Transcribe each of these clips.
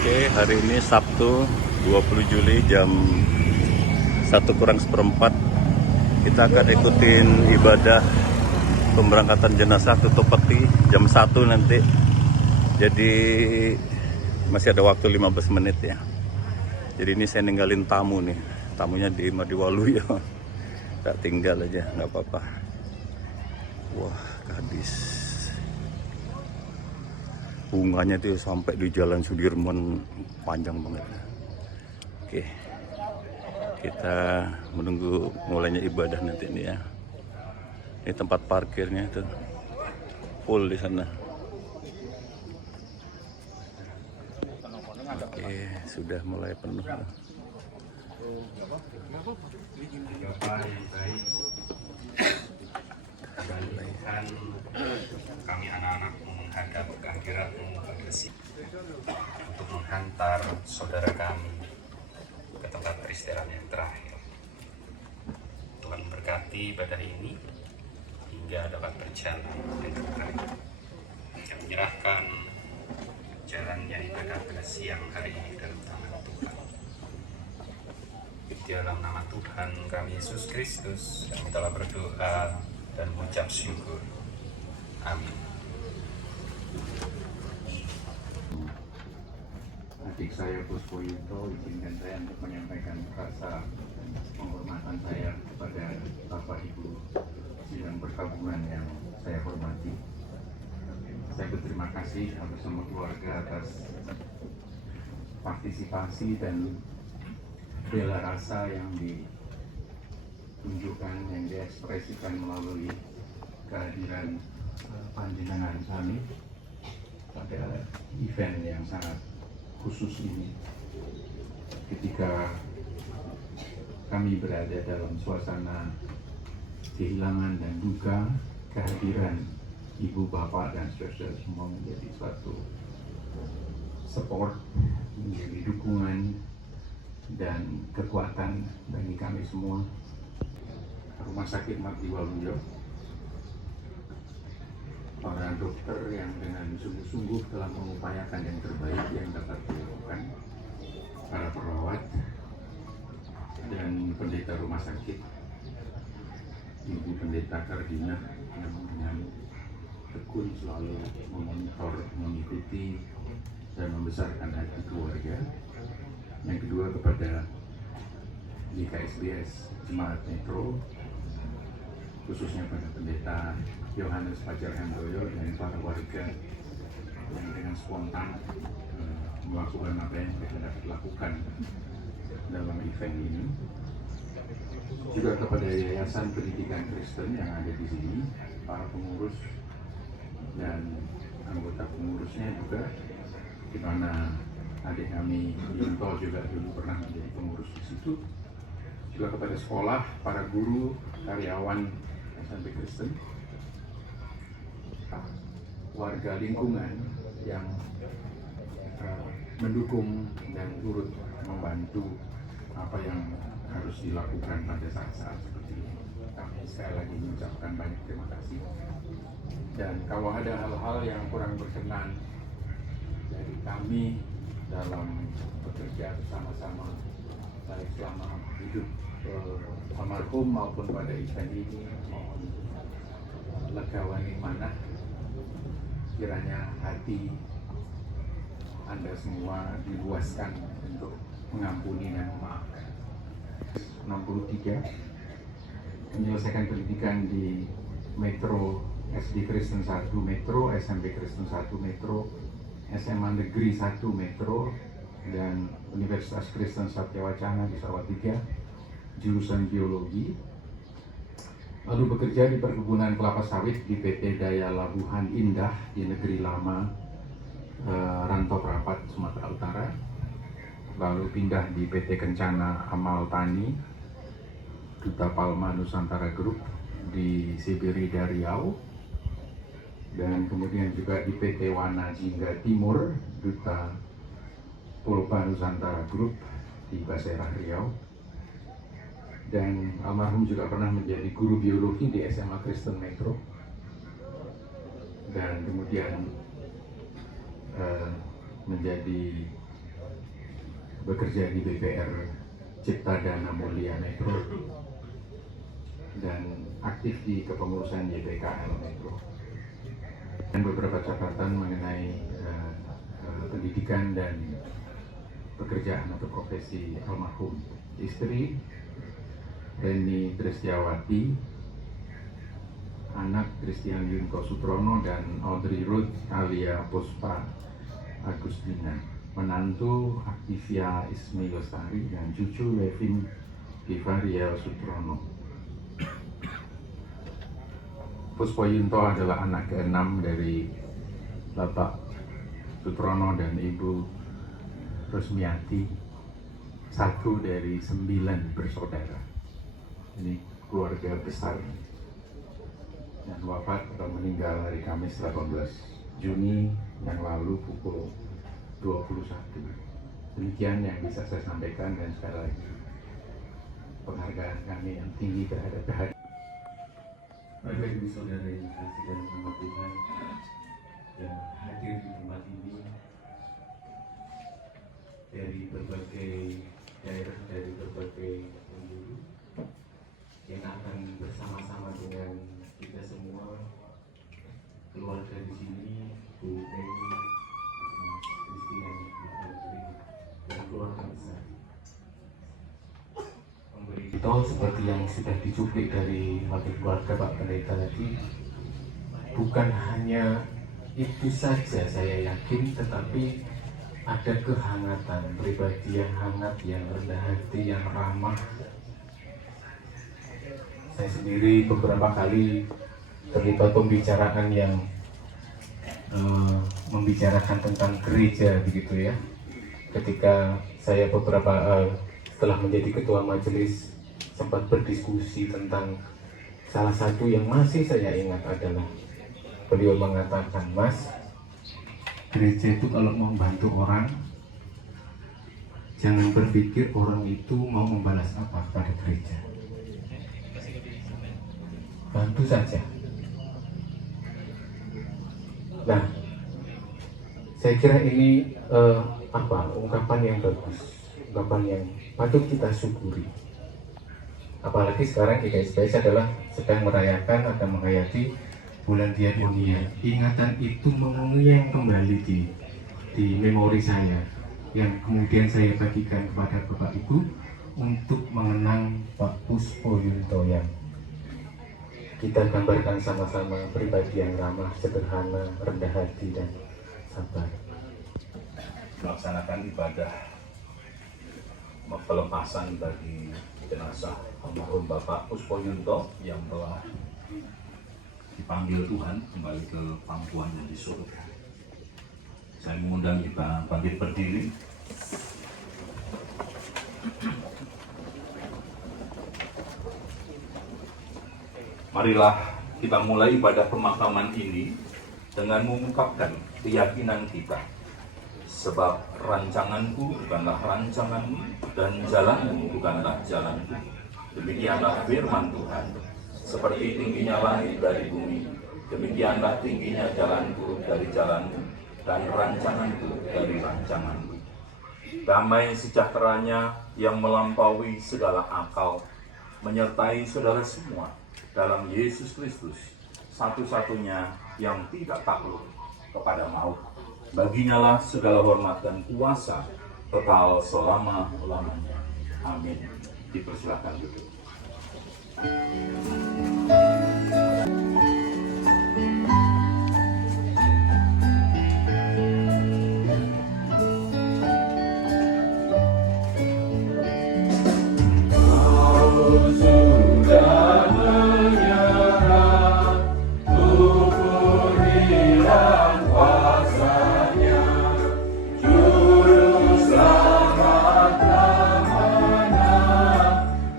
Oke, hari ini Sabtu 20 Juli jam 1:04. Kita akan ikutin ibadah pemberangkatan jenazah tutup peti jam 1 nanti. Jadi masih ada waktu 15 menit ya. Jadi ini saya ninggalin tamu nih. Tamunya di Madiwalu ya. Tak tinggal aja, nggak apa-apa. Wah, gadis. Bunganya tuh sampai di Jalan Sudirman, panjang banget. Oke, kita menunggu mulainya ibadah nanti nih ya. Ini tempat parkirnya tuh full di sana. Oke, sudah mulai penuh. Dan kami anak-anak menghadap kehadiratmu pada untuk menghantar saudara kami ke tempat peristirahatan yang terakhir. Tuhan berkati ibadah ini hingga dapat berjalan dengan baik. Yang menyerahkan jalannya ibadah pada siang hari ini dalam tangan Tuhan. Di dalam nama Tuhan kami Yesus Kristus, kami telah berdoa dan mengucap syukur. Amin. Adik saya Puspo Yuto, izinkan saya untuk menyampaikan rasa penghormatan saya kepada Bapak Ibu sidang perkampungan yang saya hormati. Saya berterima kasih atas semua keluarga atas partisipasi dan bela rasa yang ditunjukkan, yang diekspresikan melalui kehadiran panjenengan kami pada event yang sangat khusus ini, ketika kami berada dalam suasana kehilangan dan duka. Kehadiran ibu, bapak, dan saudara semua menjadi suatu support, menjadi dukungan dan kekuatan bagi kami semua. Rumah Sakit Madiwaluyo, para dokter yang dengan sungguh-sungguh telah mengupayakan yang terbaik yang dapat dilakukan, para perawat dan pendeta rumah sakit, Ibu Pendeta Kardina yang dengan tekun selalu memonitor, mengikuti dan membesarkan hati keluarga. Yang kedua kepada YKSBS Jemaat Metro, khususnya pada Pendeta Yohanes Fajar Handoyo dan para warga yang dengan spontan melakukan apa yang mereka dapat lakukan dalam event ini. Juga kepada Yayasan Pendidikan Kristen yang ada di sini, para pengurus dan anggota pengurusnya juga, di mana adik kami Yunto juga dulu pernah menjadi pengurus di situ. Juga kepada sekolah, para guru, karyawan SMP Kristen, warga lingkungan yang mendukung dan turut membantu apa yang harus dilakukan pada saat-saat seperti ini. Kami sekali lagi mengucapkan banyak terima kasih. Dan kalau ada hal-hal yang kurang berkenan dari kami dalam bekerja bersama-sama baik selama hidup almarhum maupun pada event ini, mohon legawan yang mana kiranya hati Anda semua diluaskan untuk mengampuni dan memaafkan. 63 menyelesaikan pendidikan di Metro SD Kristen 1 Metro, SMP Kristen 1 Metro, SMA Negeri 1 Metro, dan Universitas Kristen Satya Wacana di Salatiga, jurusan biologi. Lalu bekerja di perkebunan kelapa sawit di PT Daya Labuhan Indah di Negeri Lama, Rantau Prapat, Sumatera Utara. Lalu pindah di PT Kencana Amal Tani, Duta Palma Nusantara Group di Sibirida Riau, dan kemudian juga di PT Wana Jingga Timur, Duta Pulpa Nusantara Group di Basera Riau. Dan almarhum juga pernah menjadi guru biologi di SMA Kristen Metro, dan kemudian menjadi bekerja di BPR Cipta Dana Mulia Metro dan aktif di kepengurusan YPKL Metro. Dan beberapa catatan mengenai pendidikan dan pekerjaan atau profesi almarhum istri Reni Tristiawati, anak Christian Yunko Sutrono dan Audrey Ruth Alia Puspa Agustina, menantu Aktivia Ismi Lestari dan cucu Levin Divaria Sutrono. Puspo Yunto adalah anak ke-6 dari Bapak Sutrono dan Ibu Rusmiati, satu dari 9 bersaudara. Ini keluarga besar, dan wafat atau meninggal hari Kamis 18 Juni yang lalu pukul 21. Demikian yang bisa saya sampaikan, dan sekali lagi penghargaan kami yang tinggi terhadap kehadiran. Bapak Ibu Saudara yang dikasihi dalam nama Tuhan yang hadir di tempat ini dari berbagai daerah, dari berbagai penjuru yang akan bersama-sama dengan kita semua, keluarga di sini, Bu Teni, Mas Christian, dan keluarga besar. Itu seperti yang sudah dicuplik dari wakil keluarga Pak Pendeta tadi, bukan hanya itu saja saya yakin, tetapi ada kehangatan, pribadi yang hangat, yang rendah hati, yang ramah. Saya sendiri beberapa kali terlibat pembicaraan yang membicarakan tentang gereja begitu ya. Ketika saya setelah menjadi ketua majelis sempat berdiskusi tentang salah satu yang masih saya ingat adalah beliau mengatakan, Mas, gereja itu kalau mau membantu orang, jangan berpikir orang itu mau membalas apa kepada gereja. Bantu saja. Nah, saya kira ini ungkapan yang bagus, ungkapan yang patut kita syukuri. Apalagi sekarang GKSBS adalah sedang merayakan, akan menghayati bulan diakonia. Ingatan itu mengulang kembali di memori saya, yang kemudian saya bagikan kepada Bapak Ibu untuk mengenang Pak Puspo Yunto yang kita gambarkan sama-sama pribadi yang ramah, sederhana, rendah hati, dan sabar. Melaksanakan ibadah pelepasan bagi jenazah almarhum Bapak Puspo Yunto yang telah dipanggil Tuhan kembali ke pangkuannya di surga. Saya mengundang kita bangkit berdiri. Marilah kita mulai ibadah pemakaman ini dengan mengungkapkan keyakinan kita. Sebab rancanganku bukanlah rancanganmu, dan jalanmu bukanlah jalanku. Demikianlah firman Tuhan. Seperti tingginya langit dari bumi, demikianlah tingginya jalanku dari jalanmu, dan rancanganku dari rancanganmu. Damai sejahteranya yang melampaui segala akal menyertai saudara semua dalam Yesus Kristus, satu-satunya yang tidak takluk kepada maut. Baginya lah segala hormat dan kuasa kekal selama-lamanya. Amin. Dipersilakan duduk.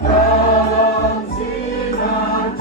Dalam sinar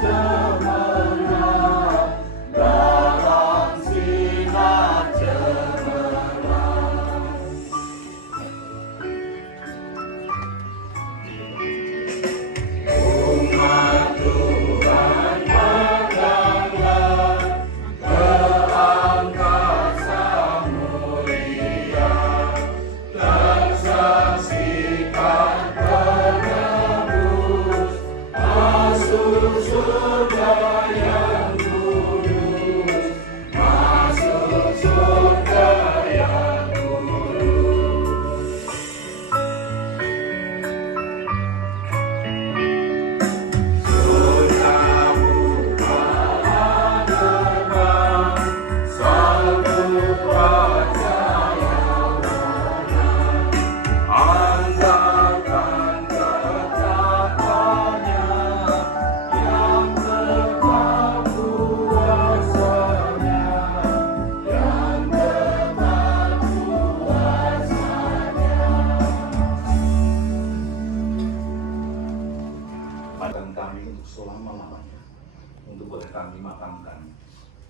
untuk boleh kami makamkan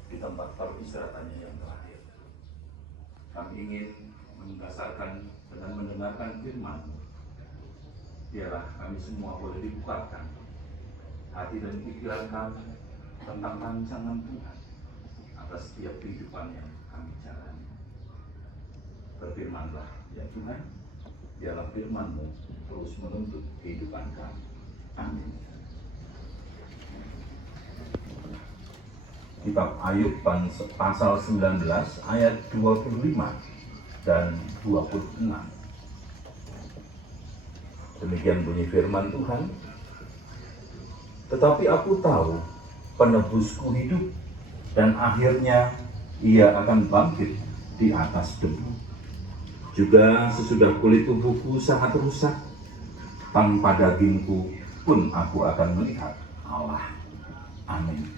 di tempat peristirahatannya yang terakhir. Kami ingin mendasarkan dengan mendengarkan firman. Biarlah kami semua boleh dibukakan hati dan pikiran kami tentang rancangan Tuhan atas setiap kehidupan yang kami jalani. Berfirmanlah ya Tuhan, biarlah firman-Mu terus menuntut kehidupan kami. Amin. Kitab Ayub pasal 19 ayat 25 dan 26. Demikian bunyi firman Tuhan. Tetapi aku tahu penebusku hidup, dan akhirnya ia akan bangkit di atas debu. Juga sesudah kulit tubuhku sangat rusak, tanpa dagingku pun aku akan melihat Allah. Amin.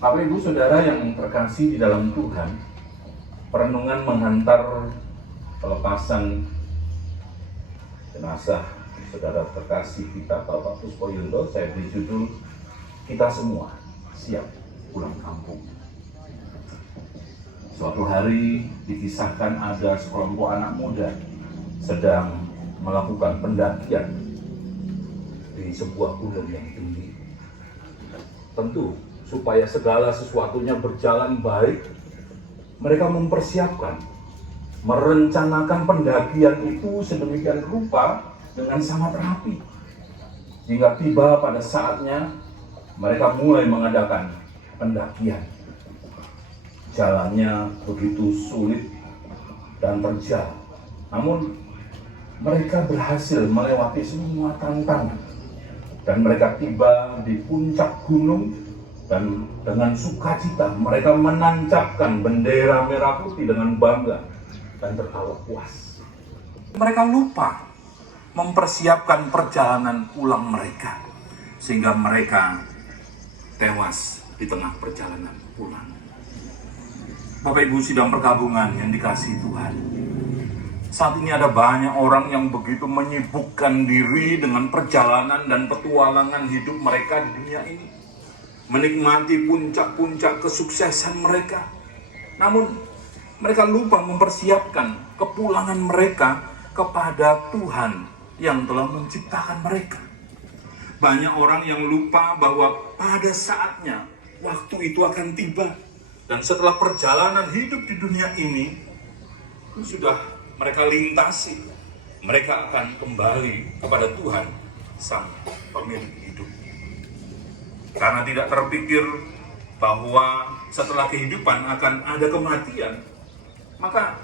Bapak Ibu Saudara yang terkasih di dalam Tuhan, perenungan menghantar pelepasan jenazah saudara terkasih kita Bapak Puspoyundo, saya beri judul Kita Semua Siap Pulang Kampung. Suatu hari dikisahkan ada sekelompok anak muda sedang melakukan pendakian di sebuah gunung yang tinggi. Tentu supaya segala sesuatunya berjalan baik, mereka mempersiapkan, merencanakan pendakian itu sedemikian rupa dengan sangat rapi. Hingga tiba pada saatnya mereka mulai mengadakan pendakian. Jalannya begitu sulit dan terjal, namun mereka berhasil melewati semua tantangan. Dan mereka tiba di puncak gunung, dan dengan sukacita mereka menancapkan bendera merah putih dengan bangga dan tertawa puas. Mereka lupa mempersiapkan perjalanan pulang mereka, sehingga mereka tewas di tengah perjalanan pulang. Bapak Ibu sidang perkabungan yang dikasihi Tuhan, saat ini ada banyak orang yang begitu menyibukkan diri dengan perjalanan dan petualangan hidup mereka di dunia ini, menikmati puncak-puncak kesuksesan mereka. Namun mereka lupa mempersiapkan kepulangan mereka kepada Tuhan yang telah menciptakan mereka. Banyak orang yang lupa bahwa pada saatnya waktu itu akan tiba, dan setelah perjalanan hidup di dunia ini sudah mereka lintasi, mereka akan kembali kepada Tuhan sang pemilik hidup. Karena tidak terpikir bahwa setelah kehidupan akan ada kematian, maka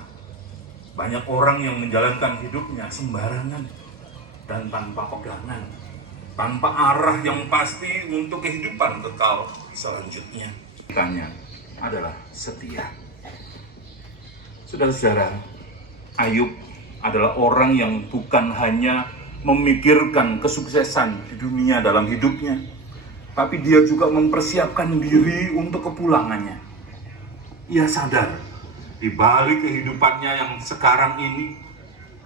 banyak orang yang menjalankan hidupnya sembarangan dan tanpa pegangan, tanpa arah yang pasti untuk kehidupan kekal selanjutnya. Ikannya adalah setia. Saudara-saudara, Ayub adalah orang yang bukan hanya memikirkan kesuksesan di dunia dalam hidupnya, tapi dia juga mempersiapkan diri untuk kepulangannya. Ia sadar di balik kehidupannya yang sekarang ini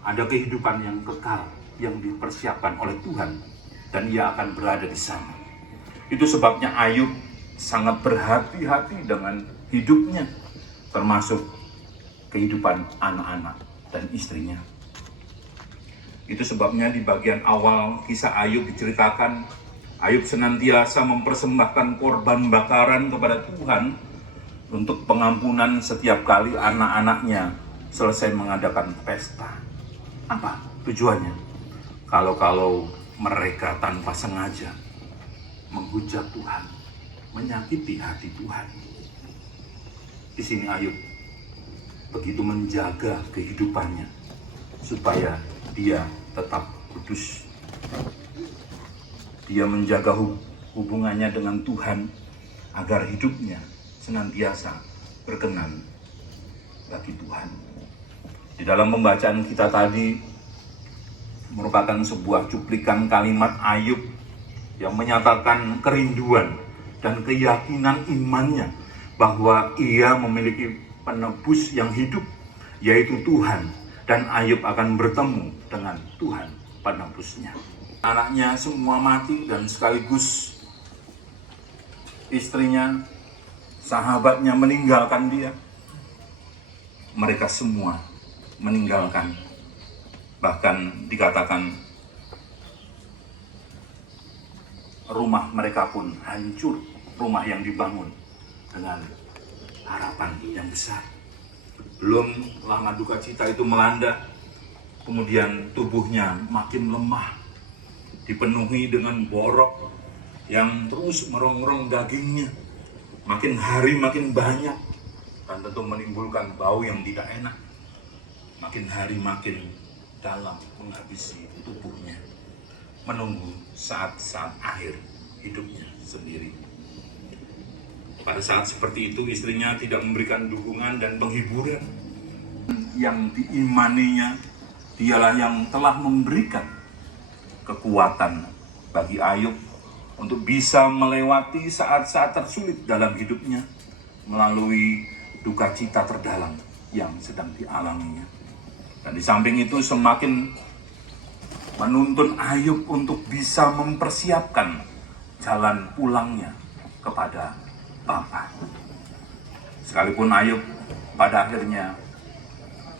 ada kehidupan yang kekal yang dipersiapkan oleh Tuhan, dan ia akan berada di sana. Itu sebabnya Ayub sangat berhati-hati dengan hidupnya, termasuk kehidupan anak-anak dan istrinya. Itu sebabnya di bagian awal kisah Ayub diceritakan, Ayub senantiasa mempersembahkan korban bakaran kepada Tuhan untuk pengampunan setiap kali anak-anaknya selesai mengadakan pesta. Apa tujuannya? Kalau mereka tanpa sengaja menghujat Tuhan, menyakiti hati Tuhan. Di sini Ayub begitu menjaga kehidupannya supaya dia tetap kudus. Dia menjaga hubungannya dengan Tuhan agar hidupnya senantiasa berkenan bagi Tuhan. Di dalam pembacaan kita tadi merupakan sebuah cuplikan kalimat Ayub yang menyatakan kerinduan dan keyakinan imannya bahwa ia memiliki penebus yang hidup, yaitu Tuhan, dan Ayub akan bertemu dengan Tuhan penebusnya. Anaknya semua mati, dan sekaligus istrinya, sahabatnya meninggalkan dia. Mereka semua meninggalkan. Bahkan dikatakan rumah mereka pun hancur, rumah yang dibangun dengan harapan yang besar. Belum lama duka cita itu melanda, kemudian tubuhnya makin lemah, dipenuhi dengan borok yang terus merongrong dagingnya, makin hari makin banyak, dan tentu menimbulkan bau yang tidak enak. Makin hari makin dalam menghabisi tubuhnya, menunggu saat-saat akhir hidupnya sendiri. Pada saat seperti itu, istrinya tidak memberikan dukungan dan penghiburan. Yang diimaninya, dialah yang telah memberikan kekuatan bagi Ayub untuk bisa melewati saat-saat tersulit dalam hidupnya melalui duka cita terdalam yang sedang dialaminya. Dan di samping itu semakin menuntun Ayub untuk bisa mempersiapkan jalan pulangnya kepada Bapa. Sekalipun Ayub pada akhirnya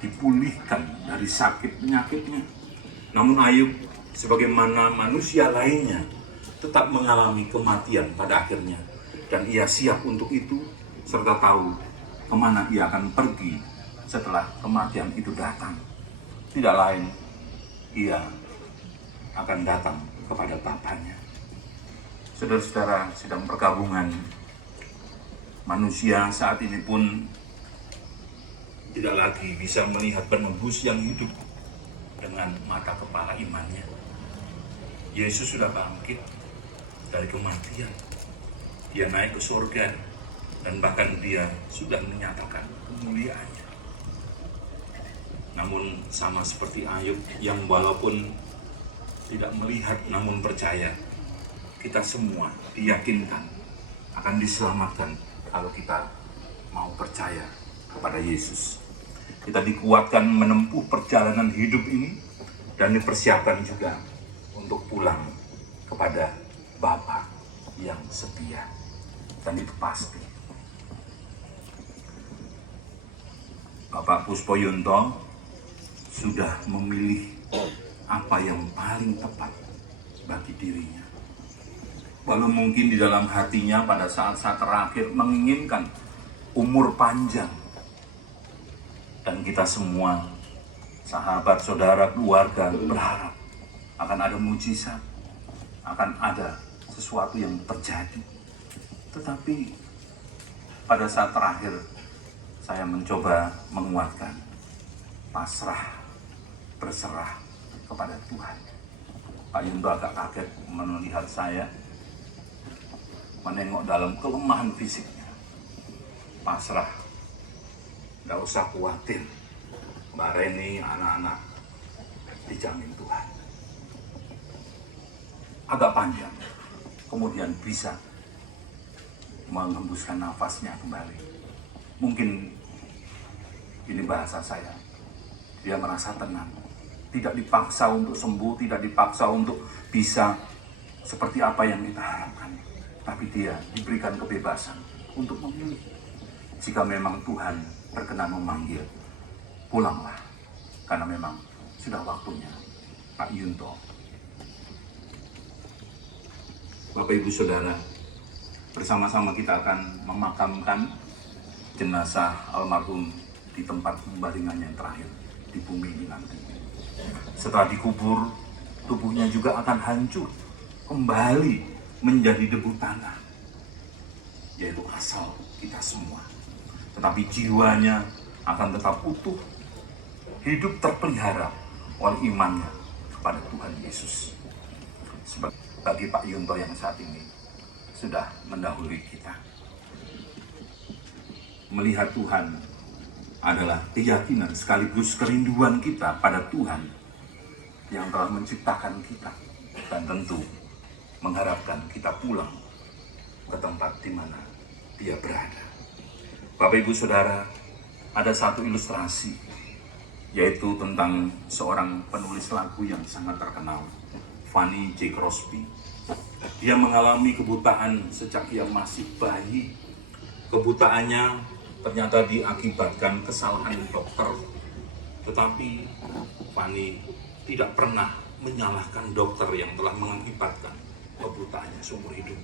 dipulihkan dari sakit penyakitnya, namun Ayub sebagaimana manusia lainnya tetap mengalami kematian pada akhirnya, dan ia siap untuk itu serta tahu kemana ia akan pergi setelah kematian itu datang. Tidak lain, ia akan datang kepada Bapanya. Saudara-saudara, sedang perkabungan manusia saat ini pun tidak lagi bisa melihat penebus yang hidup dengan mata kepala imannya. Yesus sudah bangkit dari kematian. Dia naik ke surga dan bahkan dia sudah menyatakan kemuliaannya. Namun sama seperti Ayub yang walaupun tidak melihat namun percaya, kita semua diyakinkan akan diselamatkan kalau kita mau percaya kepada Yesus. Kita dikuatkan menempuh perjalanan hidup ini dan dipersiapkan juga untuk pulang kepada Bapa yang setia. Dan itu pasti. Bapak Puspoyonto sudah memilih apa yang paling tepat bagi dirinya. Walau mungkin di dalam hatinya pada saat-saat terakhir menginginkan umur panjang. Dan kita semua, sahabat, saudara, keluarga, berharap akan ada mujizat, akan ada sesuatu yang terjadi. Tetapi pada saat terakhir saya mencoba menguatkan, pasrah, berserah kepada Tuhan. Pak Yunto agak kaget melihat saya, menengok dalam kelemahan fisiknya. Pasrah, gak usah khawatir, Mbak Reni, anak-anak dijamin Tuhan. Agak panjang, kemudian bisa menghembuskan nafasnya kembali. Mungkin ini bahasa saya, dia merasa tenang, tidak dipaksa untuk sembuh, tidak dipaksa untuk bisa seperti apa yang kita harapkan, tapi dia diberikan kebebasan untuk memilih. Jika memang Tuhan berkenan memanggil, pulanglah, karena memang sudah waktunya. Pak Yunto. Bapak Ibu Saudara, bersama-sama kita akan memakamkan jenazah almarhum di tempat pembaringan yang terakhir di bumi ini nanti. Setelah dikubur, tubuhnya juga akan hancur, kembali menjadi debu tanah, yaitu asal kita semua. Tetapi jiwanya akan tetap utuh, hidup terpelihara oleh imannya kepada Tuhan Yesus. Bagi Pak Yunto yang saat ini sudah mendahului kita, melihat Tuhan adalah keyakinan sekaligus kerinduan kita pada Tuhan yang telah menciptakan kita, dan tentu mengharapkan kita pulang ke tempat di mana Dia berada. Bapak Ibu Saudara, ada satu ilustrasi, yaitu tentang seorang penulis lagu yang sangat terkenal, Fanny J. Crosby. Dia mengalami kebutaan sejak ia masih bayi. Kebutaannya ternyata diakibatkan kesalahan dokter. Tetapi Fanny tidak pernah menyalahkan dokter yang telah mengakibatkan kebutaannya seumur hidup.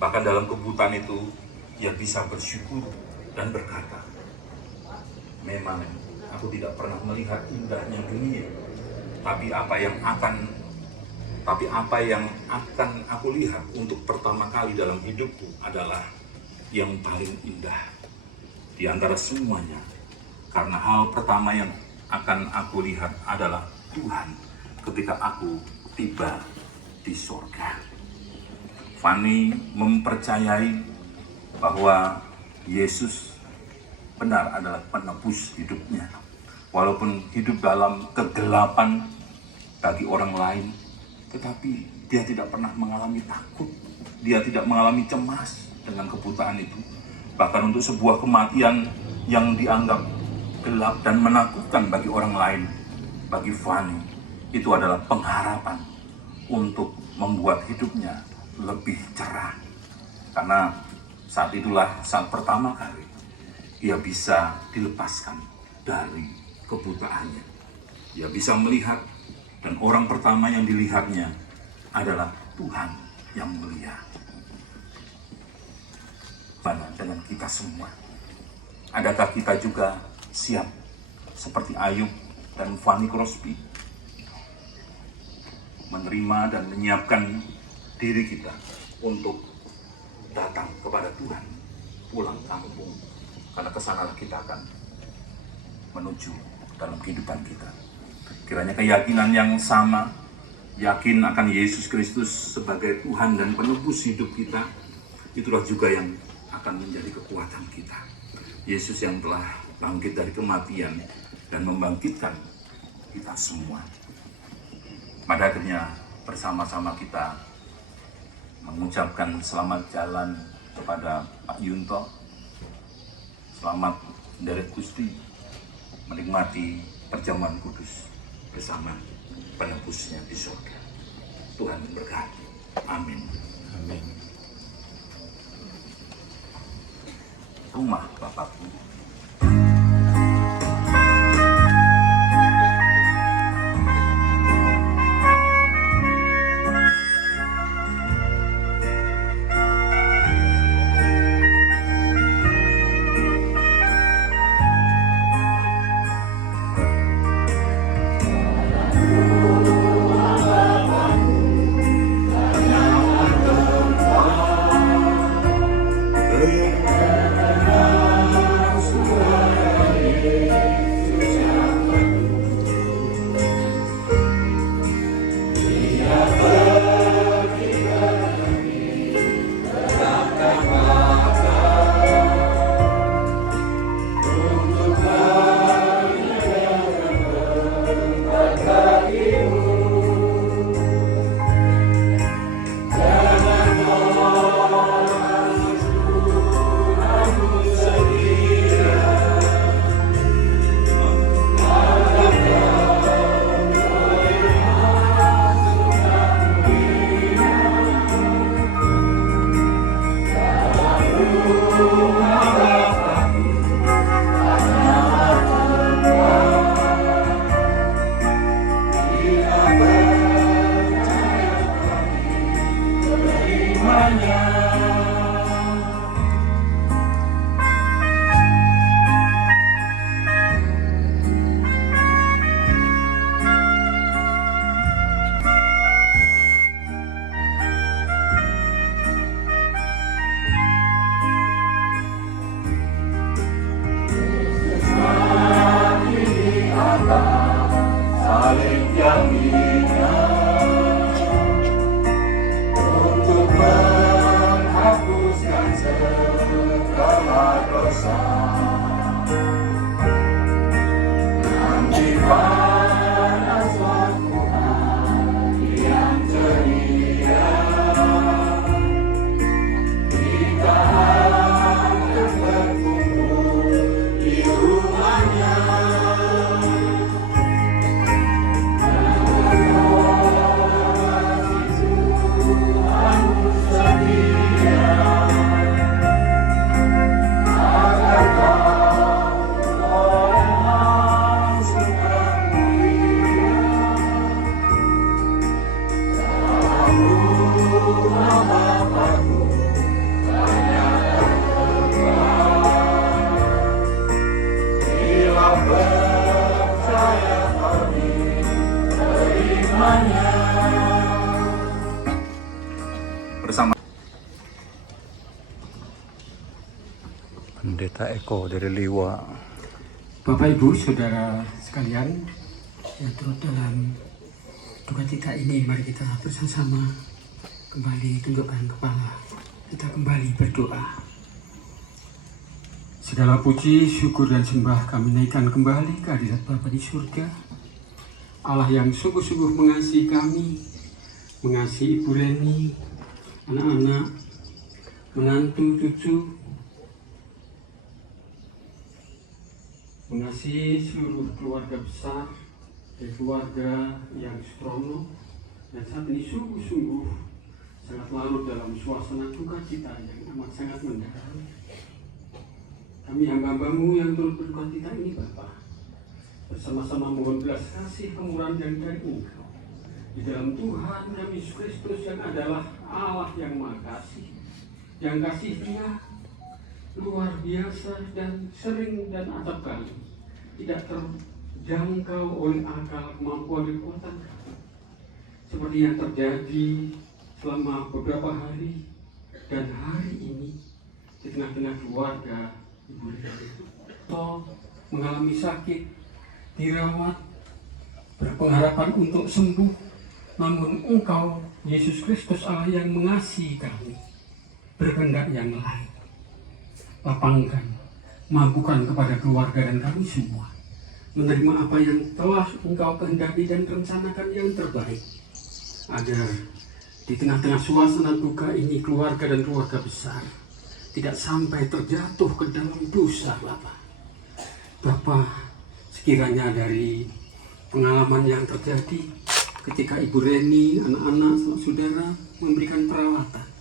Bahkan dalam kebutaan itu, ia bisa bersyukur dan berkata, memang aku tidak pernah melihat indahnya dunia, tapi apa yang akan aku lihat untuk pertama kali dalam hidupku adalah yang paling indah di antara semuanya. Karena hal pertama yang akan aku lihat adalah Tuhan ketika aku tiba di surga. Fanny mempercayai bahwa Yesus benar adalah penebus hidupnya. Walaupun hidup dalam kegelapan bagi orang lain, tetapi dia tidak pernah mengalami takut. Dia tidak mengalami cemas dengan kebutaan itu. Bahkan untuk sebuah kematian yang dianggap gelap dan menakutkan bagi orang lain, bagi Fanny, itu adalah pengharapan untuk membuat hidupnya lebih cerah. Karena saat itulah saat pertama kali ia bisa dilepaskan dari kebutaannya. Ia bisa melihat, dan orang pertama yang dilihatnya adalah Tuhan yang mulia. Bagaimana dengan kita semua? Adakah kita juga siap seperti Ayub dan Fanny Crosby, menerima dan menyiapkan diri kita untuk datang kepada Tuhan, pulang kampung, karena kesanalah kita akan menuju dalam kehidupan kita. Kiranya keyakinan yang sama, yakin akan Yesus Kristus sebagai Tuhan dan penebus hidup kita, itulah juga yang akan menjadi kekuatan kita. Yesus yang telah bangkit dari kematian dan membangkitkan kita semua. Pada akhirnya bersama-sama kita mengucapkan selamat jalan kepada Pak Yunto. Selamat menderek Gusti, menikmati perjamuan kudus bersama penebusnya di surga. Tuhan berkati. Amin. Amin. Rumah Bapakku. Kak Eko dari Liwa. Bapak Ibu Saudara sekalian, yang turut dalam duka cita ini, mari kita bersama-sama kembali tundukkan kepala, kita kembali berdoa. Segala puji, syukur dan sembah kami naikkan kembali ke hadirat Bapa di surga, Allah yang sungguh-sungguh mengasihi kami, mengasihi Ibu Reni, anak-anak, menantu, cucu, mengasihi seluruh keluarga besar dan keluarga yang strono, dan saat ini sungguh-sungguh sangat larut dalam suasana duka cita yang amat sangat mendalam. Kami hamba-hambamu yang turut berduka cita ini, Bapa, bersama-sama mohon belas kasih kemurahan yang dari Engkau di dalam Tuhan kami Yesus Kristus yang adalah Allah yang Maha Kasih, yang kasih-Nya luar biasa dan sering dan acap kali tidak terjangkau oleh akal, kemampuan, dan kekuatan kami. Seperti yang terjadi selama beberapa hari dan hari ini di tengah-tengah keluarga Ibu Reni itu mengalami sakit, dirawat, berpengharapan untuk sembuh, namun Engkau Yesus Kristus Allah yang mengasihi kami berkehendak yang lain. Lapangkan, mampukan kepada keluarga dan kami semua menerima apa yang telah Engkau kehendaki dan rencanakan yang terbaik, agar di tengah-tengah suasana duka ini keluarga dan keluarga besar tidak sampai terjatuh ke dalam dosa, Bapa. Bapa, sekiranya dari pengalaman yang terjadi ketika Ibu Reni, anak-anak, saudara memberikan perawatan,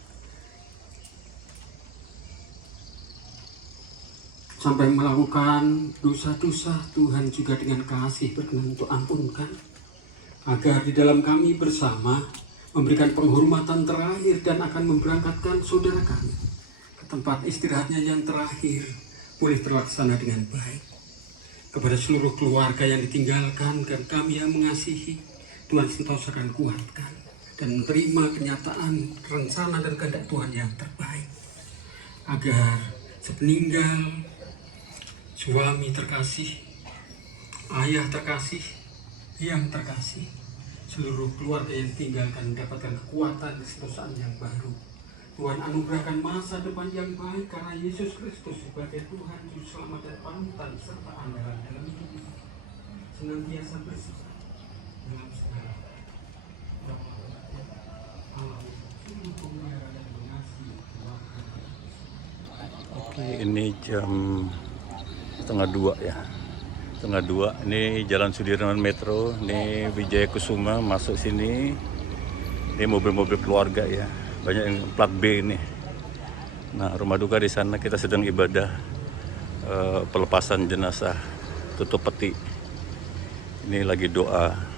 sampai melakukan dosa-dosa, Tuhan juga dengan kasih berkenan untuk ampunkan, agar di dalam kami bersama memberikan penghormatan terakhir dan akan memberangkatkan saudara kami ke tempat istirahatnya yang terakhir boleh terlaksana dengan baik. Kepada seluruh keluarga yang ditinggalkan dan kami yang mengasihi, Tuhan senantiasa akan kuatkan dan menerima kenyataan, rencana dan kehendak Tuhan yang terbaik, agar sepeninggal suami terkasih, ayah terkasih, yang terkasih, seluruh keluarga yang tinggalkan mendapatkan kekuatan kesentosan yang baru. Tuhan anugerahkan masa depan yang baik karena Yesus Kristus sebagai Tuhan, Juru Selamat dan panutan serta andalan dalam hidup ini senantiasa bersifat dalam segala Allah sungguh memelihara dan mengasihi keluarga. Oke, ini jam 1:30 ya. 1:30 ini Jalan Sudirman Metro, ini Wijaya Kusuma masuk sini. Ini mobil-mobil keluarga ya. Banyak yang plat B ini. Nah, rumah duka di sana kita sedang ibadah pelepasan jenazah tutup peti. Ini lagi doa.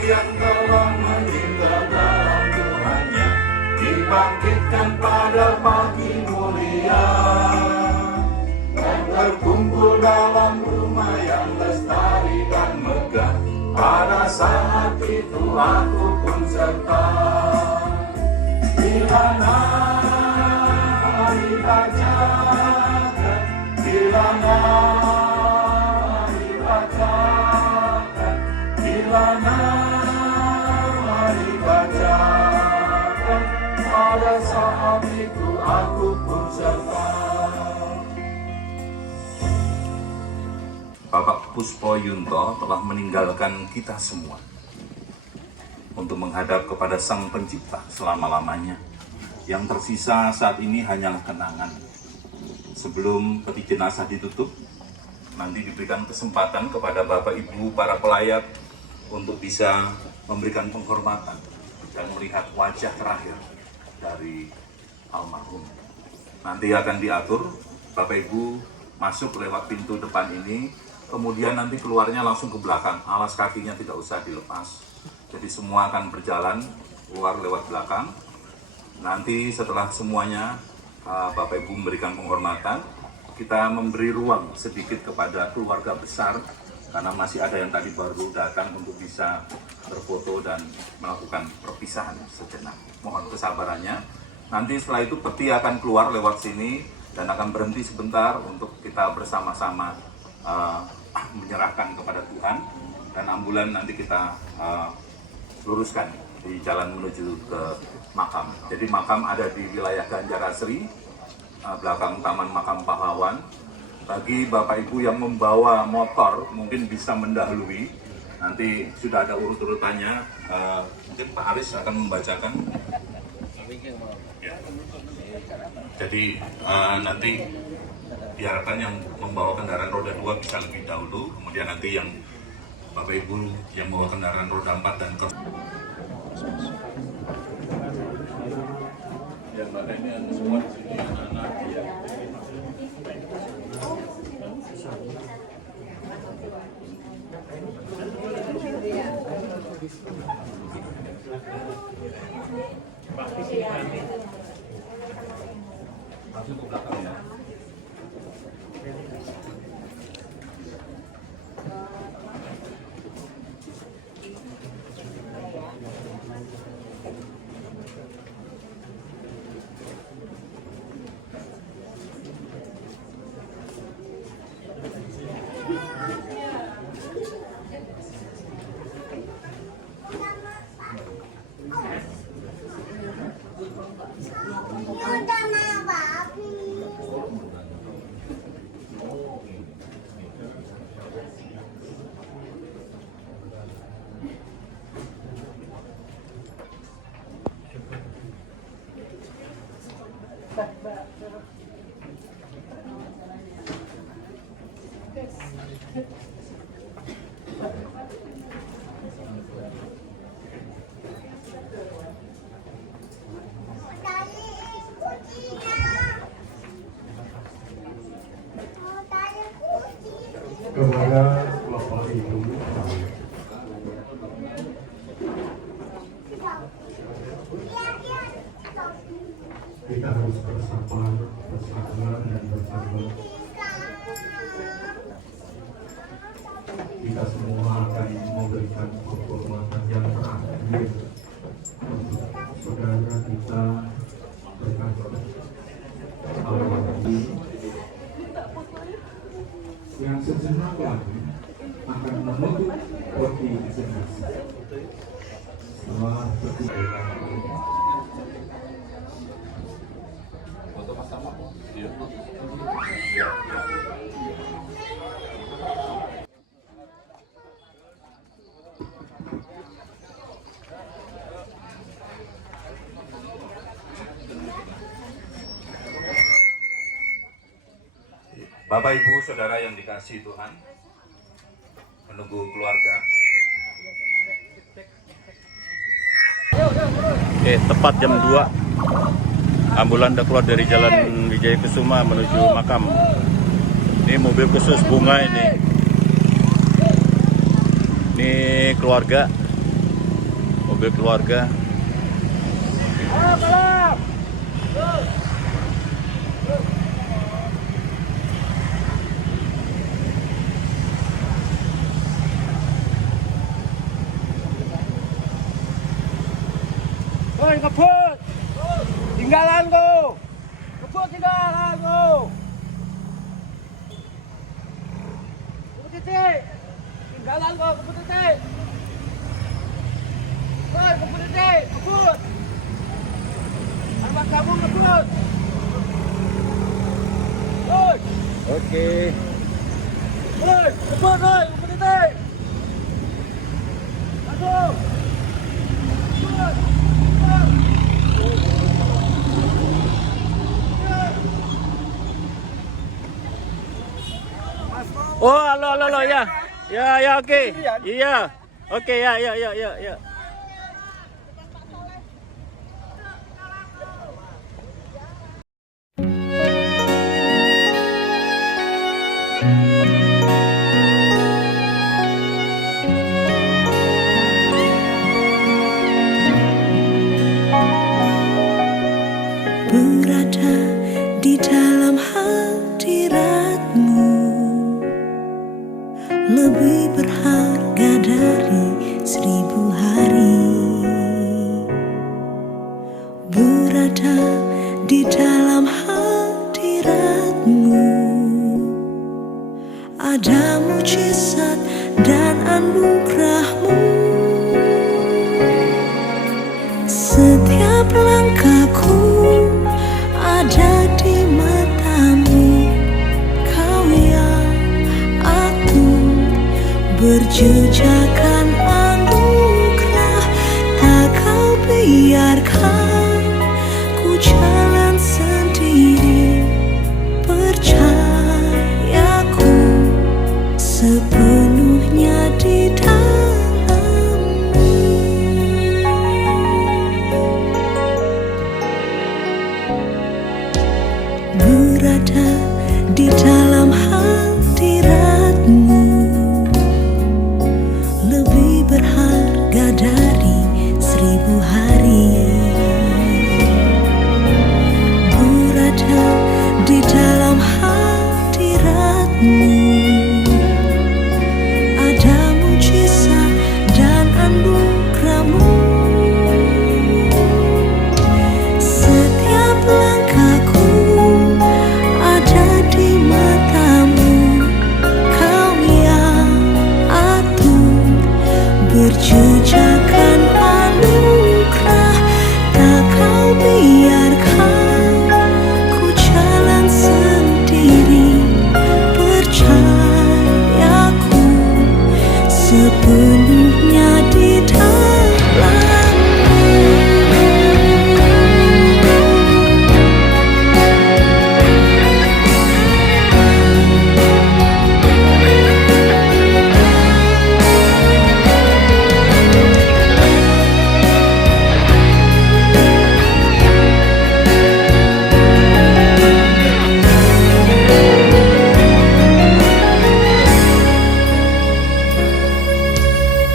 Yang telah meninggal dalam Tuhannya dibangkitkan pada pagi mulia dan terkumpul dalam rumah yang lestari dan megah. Pada saat itu aku pun serta. Bila hari bacakan, bila hari bacakan, bila pada saat itu aku pun serta. Bapak Puspo Yunto telah meninggalkan kita semua. untuk menghadap kepada Sang Pencipta selama-lamanya. Yang tersisa saat ini hanyalah kenangan. Sebelum peti jenazah ditutup, nanti diberikan kesempatan kepada Bapak Ibu para pelayat untuk bisa memberikan penghormatan dan melihat wajah terakhir dari almarhum. Nanti akan diatur, Bapak Ibu masuk lewat pintu depan ini, kemudian nanti keluarnya langsung ke belakang, alas kakinya tidak usah dilepas. Jadi semua akan berjalan keluar lewat belakang. Nanti setelah semuanya Bapak Ibu memberikan penghormatan, kita memberi ruang sedikit kepada keluarga besar, karena masih ada yang tadi baru datang untuk bisa berfoto dan melakukan perpisahan sejenak. Mohon kesabarannya. Nanti setelah itu peti akan keluar lewat sini dan akan berhenti sebentar untuk kita bersama-sama menyerahkan kepada Tuhan, dan ambulan nanti kita luruskan di jalan menuju ke makam. Jadi makam ada di wilayah Ganjarasri, belakang Taman Makam Pahlawan. Bagi Bapak Ibu yang membawa motor mungkin bisa mendahului. Nanti sudah ada urut-urutannya. Mungkin Pak Aris akan membacakan. Ya. Jadi nanti diharapkan yang membawa kendaraan roda 2 bisa lebih dahulu. Kemudian nanti yang Bapak Ibu yang membawa kendaraan roda 4 dan ke yang Bapak ini ada semua di sini anak-anak. Ya. Kepada Bapak Ibu, kita harus bersabar dan bersabar. Kita semua akan memberikan penghormatan yang terakhir untuk saudara kita berkantor almarhum yang sejenak lagi akan menutup peti jenazah. Setelah bertiga Bapak Ibu Saudara yang dikasihi Tuhan, menunggu keluarga. Oke, tepat jam 2 ambulan udah keluar dari Jalan Wijaya Kusuma menuju makam. Ini mobil khusus bunga ini. Ini keluarga, mobil keluarga. Hei, ngebut! Tinggalanku! Ngebut tinggalanku! Ngebut titik! Tinggalanku, ngebut titik! Hei, ngebut titik! Ngebut! Anak kamu ngebut! Hei! Oke. Hei, ngebut, hei! Ngebut titik! Aduh! Oh, halo, halo, halo, ya. Ya, oke. Iya. Oke, ya. Berada di dalam hadirat-Mu lebih berharga dari 1000 hari. Berada di dalam hadirat-Mu ada mujizat dan anugerah-Mu. Setiap langkahku ada di mata-Mu, Kau yang atur berjejakan anugerah. Tak Kau biarkan ku jalan sendiri, percayaku sepenuhnya di dalam-Mu. Berada di dalam hadirat-Mu lebih berharga dari 1000 hari. Berada di dalam hadirat-Mu ada mujizat dan anugerah-Mu. Setiap langkahku ada di mata-Mu, Kau yang atur berjejakan anugerah. Tak Kau biarkan ku jalan sendiri, percayaku sepenuhnya di dalam-Mu.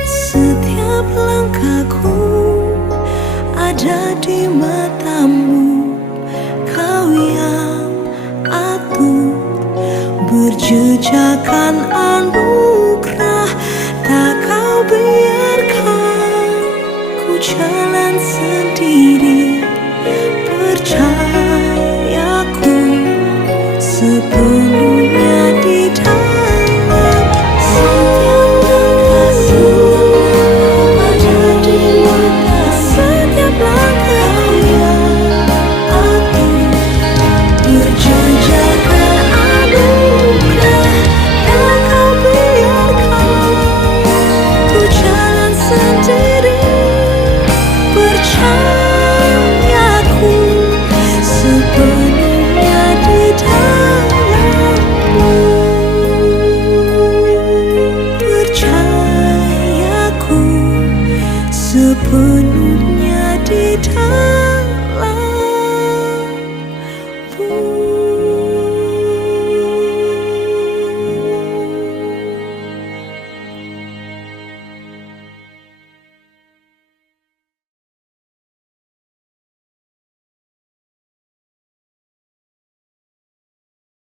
Setiap langkahku ada di mata-Mu, Kau yang atur berjejakan anugerah. Tak Kau biarkan ku jalan sendiri, percayaku sepenuhnya di dalam. Setiap langkah yang atur berjejakan anugerah. Tak Kau biarkan ku jalan sendiri, percayaku sepenuhnya di dalam-Mu. Percayaku sepenuhnya di dalam-Mu.